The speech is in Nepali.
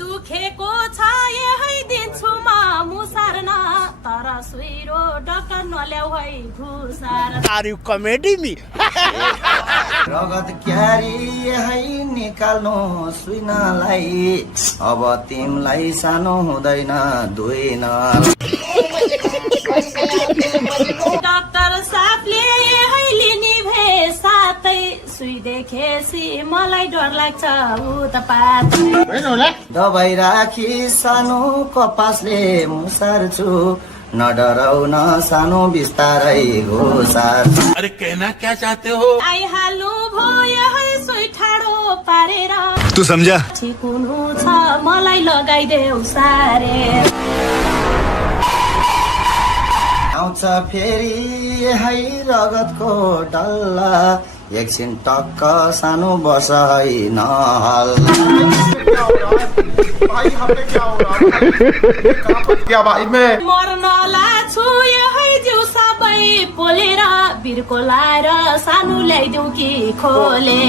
दुखेको छ यही दिन्छु म मुसार्न तर सुइरो डक्टर नल्याउ है भुसार आर यु कमेडी मी रगत क्यारी है निकाल्नु सुइनलाई अब तिमलाई सानो हुँदैन दुइन डाक्टर साहबले यही लिने भए साथै सुई देखेपछि मलाई डर लाग्छ उतपात दबाई राखी सानो कपासले मुसार्छु नडराउ न सानो बिस्तारै घोसार अरे कहना क्या चाहते हो आइहाल्नु भयो है सुई ठाडो पारेर तू समझा ठिक हुनु छ मलाई लगाइदेऊ सारे आउँछ फेरि है रगतको डल्ला एकछिन टक्क सानो बस है नहल मर्नला छु यही जिउ सबै पोलेर बिर्को लाएर सानो ल्याइदेऊ कि खोले